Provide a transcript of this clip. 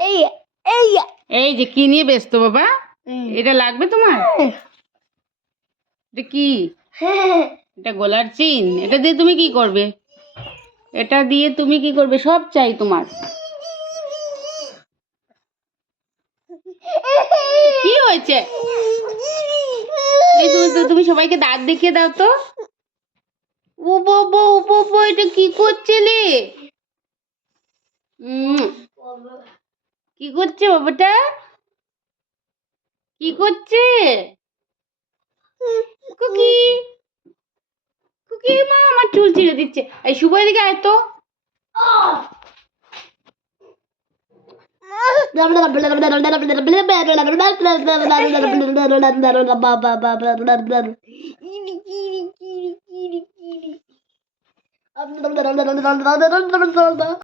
এই এই। এই যে কি নিয়ে ব্যস্ত বাবা? এটা লাগবে তোমার? এটা কি? এটা গলার চিন। এটা দিয়ে তুমি কি করবে? এটা দিয়ে তুমি কি করবে? সব চাই তোমার। কি হয়েছে? এই তুমি তো- তুমি সবাইকে দাঁত দেখিয়ে দাও তো। ও বাবা ও বাবা এটা কি করছিলে উম, কি করছে বাবাটা? কি করছে? কুকি? কুকি মা, আমার চুল ছিঁড়ে দিচ্ছে। এই শুভ এদিকে আয় তো।